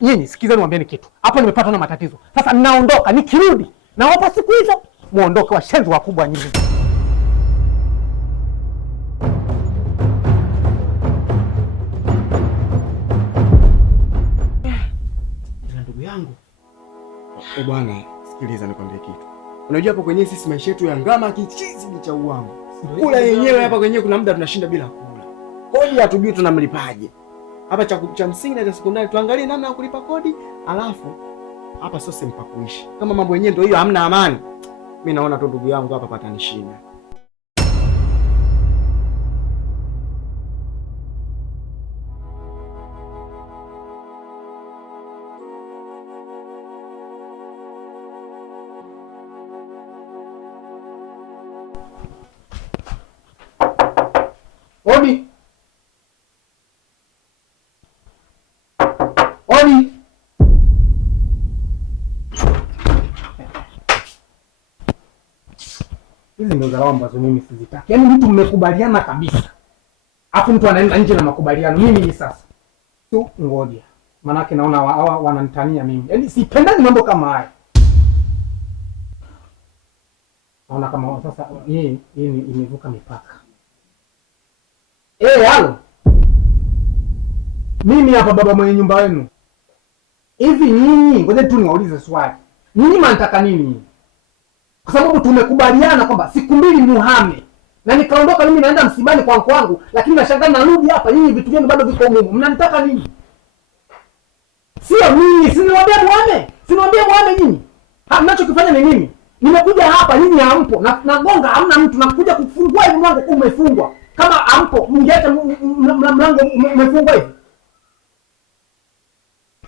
Nyinyi sikizeni niwaambieni kitu. Hapo nimepatwa na matatizo. Sasa ninaondoka, nikirudi nawapa siku hizo muondoke washenzi wakubwa nyinyi. Ndugu yangu. Bwana, sikiliza nikwambie kitu. Unajua hapo kwenye sisi maisha yetu ya ngama kichizi cha uwangu. Kula yenyewe hapa kwenye kuna muda tunashinda bila kula. Kodi hatujui tunamlipaje. Hapa cha msingi na cha sekondari tuangalie namna ya kulipa kodi, alafu hapa sio sehemu pa kuishi. Kama mambo yenyewe ndio hiyo, hamna amani. Mimi naona tu ndugu yangu hapa patanishinda. Odi. Odi. Hizi ndio dharau ambazo mimi sizitaki. Yaani mtu mmekubaliana kabisa, afu mtu anaenda nje na makubaliano. Mimi ni sasa tu ngoja, maanake naona hawa wananitania mimi. Yaani sipendani mambo kama haya. Naona kama sasa hii imevuka mipaka. Halo. Mimi hapa baba mwenye nyumba wenu. Hivi nyinyi, ngoja tu niwaulize swali. Nyinyi mnataka nini? Kwa sababu tumekubaliana kwamba siku 2 muhame. Na nikaondoka mimi naenda msibani kwa kwangu, lakini nashangaa narudi hapa nyinyi vitu vyenu bado viko humu. Mnanitaka nini? Sio mimi, si niwaambia muhame. Si niwaambia muhame nyinyi. Mnachokifanya ni nini? Nimekuja hapa nyinyi hampo. Nagonga hamna mtu, nakuja kufungua hivi mlango umefungwa. Kama hampo, mngeacha mlango umefungwa hivi.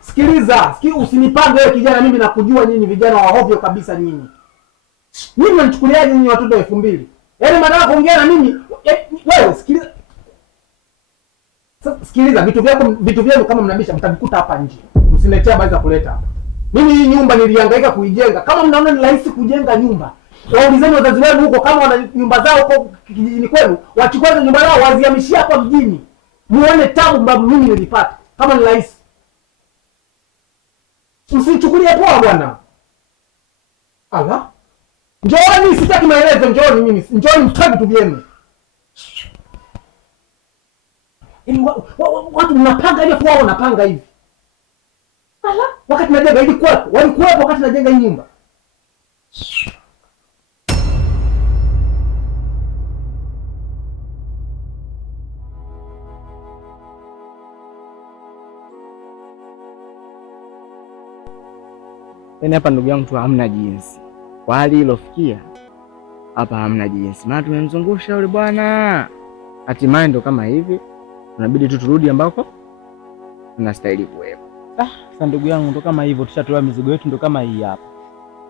Sikiliza, usinipange wewe kijana, mimi nakujua nyinyi vijana wa hovyo kabisa nyinyi. Mimi mnanichukuliaje nyinyi watoto 2000? Yaani maana kuongea na mimi wewe sikiliza. Sasa sikiliza, vitu vyenu kama mnabisha mtavikuta hapa nje. Msiniletea habari za kuleta hapa. Mimi hii nyumba nilihangaika kuijenga. Kama mnaona ni rahisi kujenga nyumba, waulizeni wazazi wenu huko kama wana nyumba zao huko kijijini kwenu, wachukue nyumba zao wazihamishie hapa mjini. Muone tabu babu mimi nilipata. Kama ni rahisi. Msichukulie poa bwana. Ala. Njooni, sitaki maelezo, njooni mimi. Njooni mtaki vitu vyenu. Ili watu mnapanga hivi kwa wanapanga hivi. Ala, wakati najenga hivi kwa walikuwepo wakati najenga hii nyumba. Yaani hapa ndugu yangu tu hamna jinsi. Kwa hali ilofikia hapa hamna jinsi. Maana tumemzungusha yule bwana. Hatimaye ndo kama hivi. Tunabidi tu turudi ambako tunastahili kuwepo. Sasa ndugu yangu ndo kama hivyo, tushatoa mizigo yetu ndo kama hii hapa.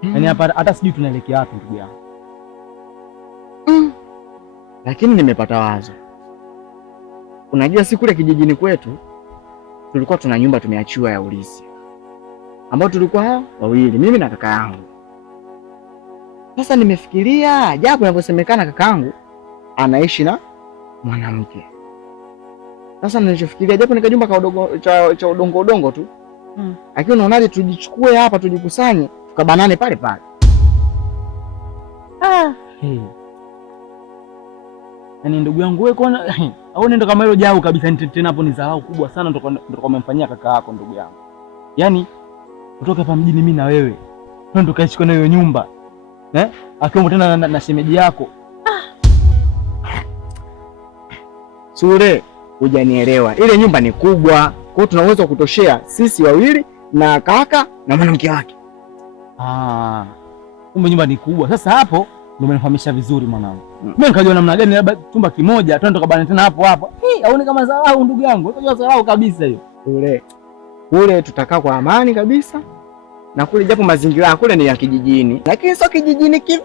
Yaani hapa hata sijui tunaelekea wapi ndugu yangu. Lakini nimepata wazo. Unajua si kule kijijini kwetu tulikuwa tuna nyumba tumeachiwa ya urithi. Ambao tulikuwa wawili, mimi na kaka yangu. Sasa nimefikiria japo inavyosemekana kaka yangu anaishi na mwanamke. Sasa nilichofikiria japo nikajumba kadogo cha udongo tu. Lakini unaonaje tujichukue hapa tujikusanye tukabanane pale pale. Yaani ndugu yangu wewe kona au nenda kama hilo jao kabisa, tena hapo ni dharau kubwa sana ndo umemfanyia kaka yako ndugu yangu. Yaani kutoka hapa mjini mimi na wewe twende tukaishi kwa hiyo nyumba. Akiwa tena na shemeji yako. Sure, hujanielewa. Ile nyumba ni kubwa. Kwa hiyo tuna uwezo wa kutoshea sisi wawili na kaka na mwanamke wake. Kumbe nyumba ni kubwa. Sasa hapo ndio umenifahamisha vizuri mwanangu. Mimi nikajua namna gani labda chumba kimoja twende tukabane tena hapo. Aone kama dharau ndugu yangu. Unajua dharau kabisa hiyo. Kule tutakaa kwa amani kabisa. Na kule japo mazingira kule ni ya kijijini, lakini sio kijijini kivi.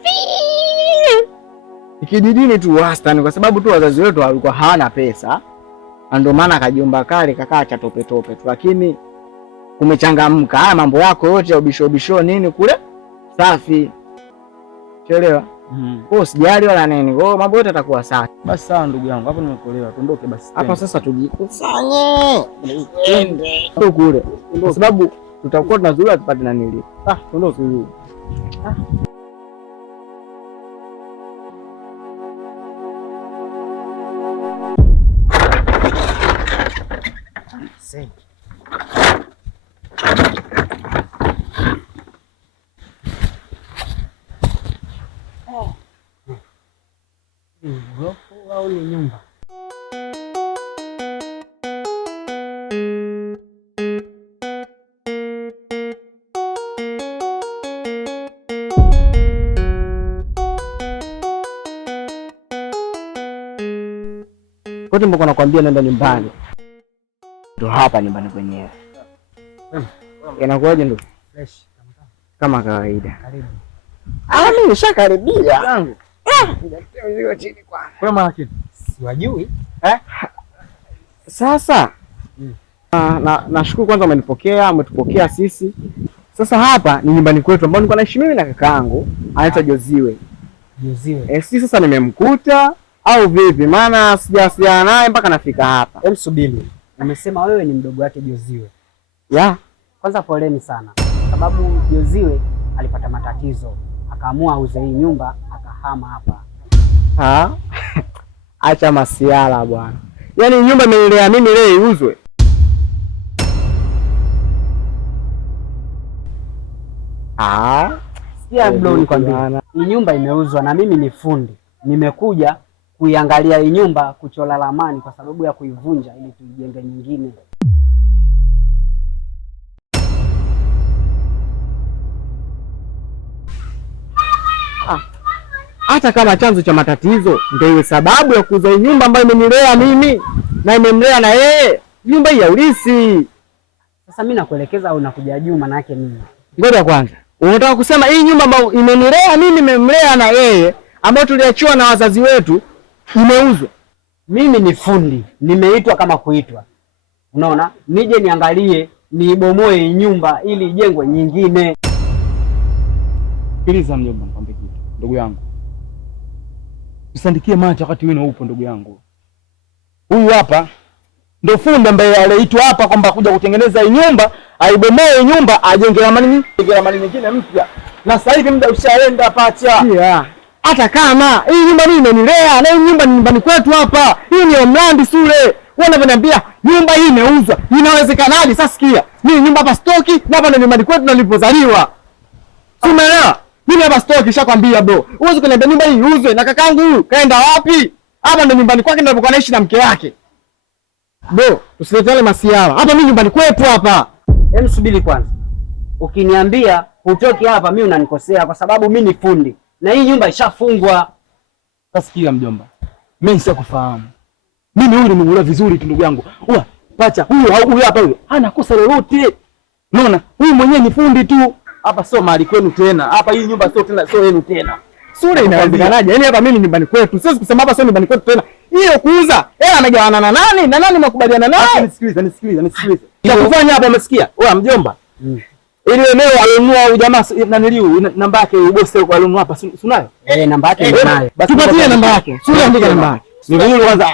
Kijijini tu wastani kwa sababu tu wazazi wetu walikuwa hawana pesa. Ndio maana kajumba kale kakaa cha tope tu, lakini kumechangamka. Haya mambo yako yote ya ubisho nini kule safi. Chelewa. Kwa usijali wala nini. Kwa mambo yote yatakuwa sawa. Basi sawa ndugu yangu, hapo nimekuelewa. Tuondoke basi. Hapa sasa tujikusanye. Twende. Kule. Kwa sababu tutakuwa tunazurura tupate na nili. Tuondoke. Ni ghorofa au ni nyumba? Kote mbona nakwambia nenda nyumbani. Ndio hapa nyumbani kwenyewe. Inakuwaje ndugu? Fresh Kama kawaida. karibu. Mimi nishakaribia. Yangu. Mzigo chini kwa. Kwa maana kitu. Siwajui? Sasa nashukuru kwanza umetupokea sisi. Sasa hapa ni nyumbani kwetu ambao nilikuwa naishi mimi na kakaangu anaitwa Joziwe. Joziwe. Si sasa nimemkuta au vipi? Maana sijawasiliana naye mpaka nafika hapa. Hem, subiri. Umesema wewe ni mdogo wake Joziwe. Ya. Kwanza poleni sana. Sababu Joziwe alipata matatizo, akaamua auze hii nyumba, akahama hapa. Acha masiala bwana. Yaani nyumba imenilea mimi leo iuzwe. Sikia bro, nikwambia. Hii nyumba imeuzwa na mimi ni fundi. Nimekuja kuiangalia hii nyumba, kuchora ramani kwa sababu ya kuivunja ili tuijenge nyingine. Hata kama chanzo cha matatizo ndio iwe sababu ya kuuza nyumba ambayo imenilea mimi na imemlea na yeye, nyumba hii ya ulisi. Sasa mimi nakuelekeza au unakuja juu, maana yake nini? Ngoja kwanza. Unataka kusema hii nyumba ambayo imenilea mimi, imemlea na yeye, ambayo tuliachiwa na wazazi wetu, imeuzwa? Mimi ni fundi, nimeitwa kama kuitwa. Unaona? Nije niangalie, niibomoe hii nyumba ili ijengwe nyingine. Sikiliza mjomba, nikwambie kitu. Ndugu yangu. Usiandikie macho wakati wewe upo ndugu yangu. Huyu hapa ndio fundi ambaye aliitwa hapa kwamba kuja kutengeneza hii nyumba, aibomoe hii nyumba, ajenge ramani nyingine mpya. Na sasa hivi muda ushaenda pacha. Yeah. Hata kama hii nyumba mimi imenilea na hii nyumba ni nyumbani kwetu hapa. Hii ni Omlandi Sule. Wewe unaniambia nyumba hii imeuzwa. Inawezekanaje? Sasa sikia. Mimi nyumba hapa stoki na hapa ni nyumbani kwetu na nilipozaliwa. Umeelewa? Mimi hapa stoki shakwambia bro. Uweze kuniambia nyumba hii iuzwe na kakaangu huyu kaenda wapi? Hapa ndo nyumbani kwake ndio alipokuwa anaishi na mke wake. Bro, usiletele masiala. Hapa mimi nyumbani kwetu hapa. Hem, subiri kwanza. Ukiniambia hutoki hapa mimi unanikosea kwa sababu mimi ni fundi. Na hii nyumba ishafungwa. Kasikia mjomba. Mimi nishakufahamu. Mimi huyu nimemuona vizuri tu ndugu yangu. Uwa, pacha, huyu hapa huyu. Hana kosa lolote. Unaona? Huyu mwenyewe ni fundi tu. Hapa sio mali kwenu tena. Hapa hii nyumba sio yenu tena. Sura inawezekanaje? Yaani hapa mimi nyumbani kwetu. Siwezi kusema hapa sio nyumbani kwetu tena. Hiyo kuuza, amegawana na nani? Na nani makubaliana naye? Nisikilize. Cha kufanya hapa umesikia? Wewe mjomba. Ile eneo alionunua huyu jamaa naniliu namba yake bosi alikuwa alionunua hapa. Si unayo? Namba yake ninayo. Basi tupatie namba yake. Sura andika namba yake. Ni vizuri kwanza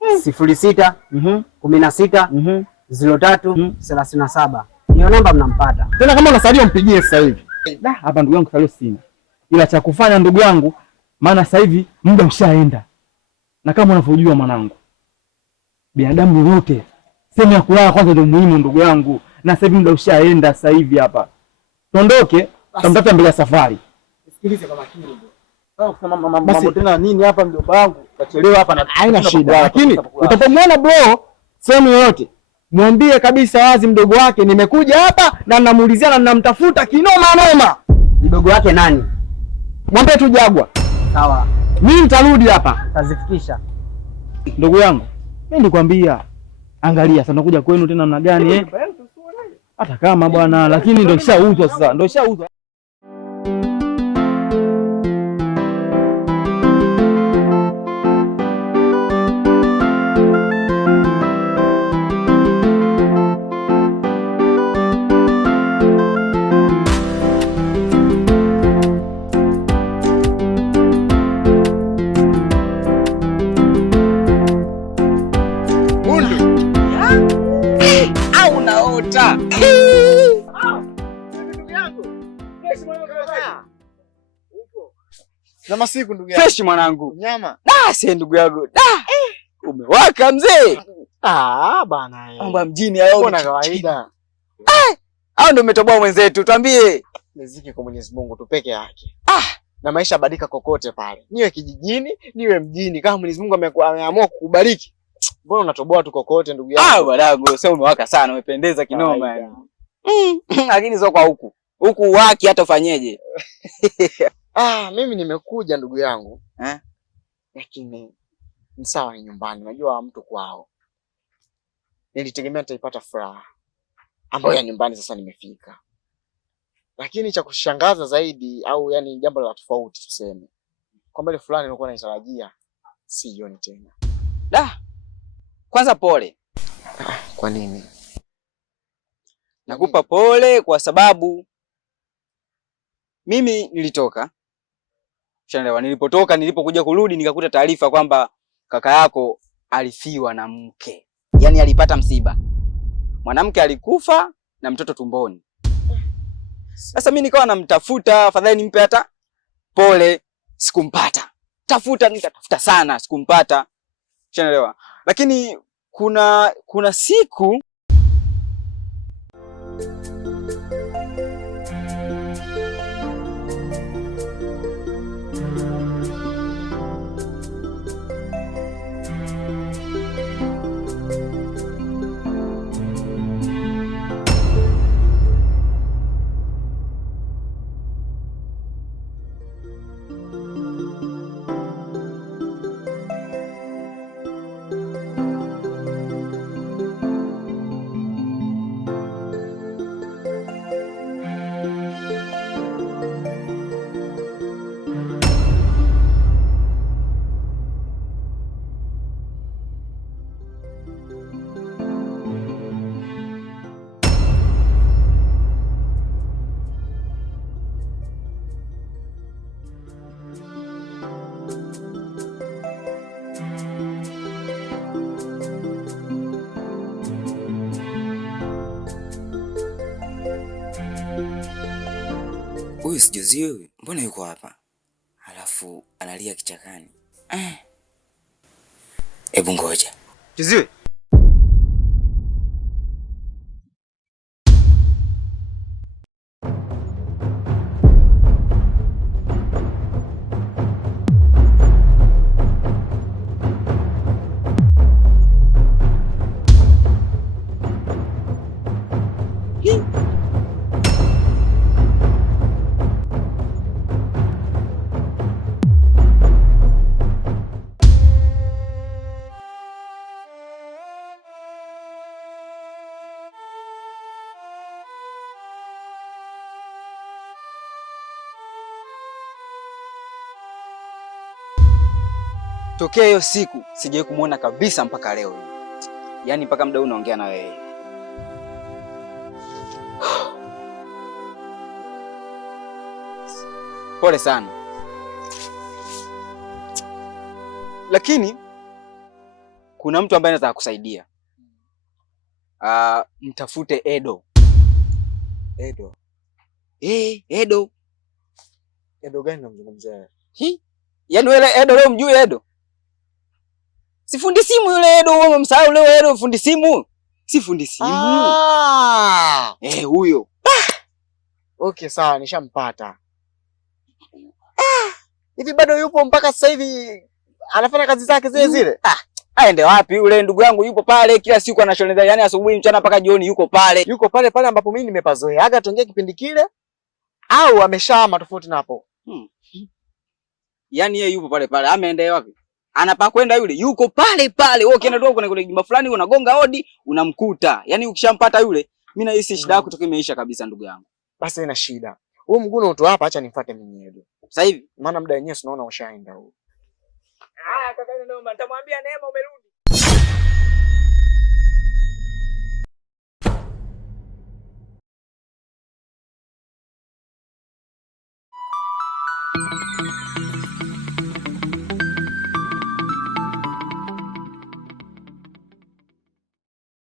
06 16 03 37. Hiyo namba mnampata. Tena kama unasalia mpigie sasa hivi. Hapa ndugu yangu salio sina. Ila cha kufanya ndugu yangu, maana sasa hivi muda ushaenda. Na kama unavyojua mwanangu, binadamu yote sema ya kulala kwanza ndio muhimu ndugu yangu. Na sasa hivi muda ushaenda sasa hivi hapa. Tuondoke, tutamtafuta mbele ya safari. Sikilize kwa makini bro. Sasa kusema mambo tena nini hapa mjomba wangu? Kachelewa hapa na haina shida. Lakini utapomwona bro sehemu yoyote, mwambie kabisa wazi mdogo wake nimekuja hapa na ninamuulizia na ninamtafuta kinoma noma. Mdogo wake nani? Mwambie tu Jagwa. Sawa. Mimi nitarudi hapa. Tazifikisha. Ndugu yangu, mimi nikwambia angalia sasa nakuja kwenu tena namna gani hata kama bwana, lakini ndio kishauzwa sasa. Ndio kishauzwa. kaka. Ndugu yangu. Fresh mwanangu kaka. Upo. Na masiku ndugu yangu. Fresh mwanangu. Nyama. Si ndugu yangu. Umewaka mzee. Bana. Mambo mjini hayo. Mbona kawaida? Au ndio umetoboa mwenzetu, tuambie. Riziki kwa Mwenyezi Mungu tu peke yake. Na maisha badika kokote pale. Niwe kijijini, niwe mjini. Kama Mwenyezi Mungu ameamua kukubariki, mbona unatoboa tu kokote ndugu yangu? Bwanangu, sasa umewaka sana, umependeza kinoma yani. Lakini sio kwa huku. Huku waki hata ufanyeje? Mimi nimekuja ndugu yangu. Lakini ni sawa, ni nyumbani. Najua mtu kwao. Nilitegemea nitaipata furaha ambayo ya nyumbani sasa nimefika. Lakini cha kushangaza zaidi au yani jambo la tofauti tuseme, kwamba ile fulani nilikuwa naitarajia sioni tena. Kwanza pole. Kwa nini? Nakupa pole kwa sababu mimi nilitoka. Ushaelewa, nilipokuja kurudi nikakuta taarifa kwamba kaka yako alifiwa na mke. Yaani alipata msiba. Mwanamke alikufa na mtoto tumboni. Sasa mimi nikawa namtafuta, afadhali nimpe hata pole, sikumpata. Nikatafuta sana, sikumpata. Ushaelewa? Lakini kuna siku huyu sijuzi huyu, mbona yuko hapa? Halafu analia kichakani. Hebu ngoja. Juziwe. Tokea hiyo siku sijawahi kumuona kabisa mpaka leo hii. Yaani mpaka muda huu naongea na wewe. Pole sana. Lakini kuna mtu ambaye anaweza kukusaidia. Mtafute Edo. Edo. Edo. Edo gani unamzungumzia? Yaani wewe Edo leo mjui Edo? Si fundi simu yule Edo, wewe umemsahau leo Edo fundi simu. Si fundi simu. Huyo. Okay, sawa, nishampata. Hivi bado yupo mpaka sasa hivi anafanya kazi zake zile zile? Aende wapi yule ndugu yangu, yupo pale kila siku anashoneza, yani asubuhi mchana mpaka jioni yuko pale. Yuko pale pale ambapo mimi nimepazoeaga tongea kipindi kile au ameshama tofauti na hapo? Yaani yeye yupo pale pale, ameenda wapi? Anapa kwenda yule, yuko pale pale. Wewe ukienda tu kwenye jumba fulani unagonga hodi, unamkuta. Yaani ukishampata yule, mimi na hisi shida yako toka imeisha kabisa ndugu yangu. Basi ina shida. Wewe mguno uto hapa, acha nifuate mimi Edo. Sasa hivi, maana muda wenyewe tunaona ushaenda huo. Kaka ndio nitamwambia Neema umerudi.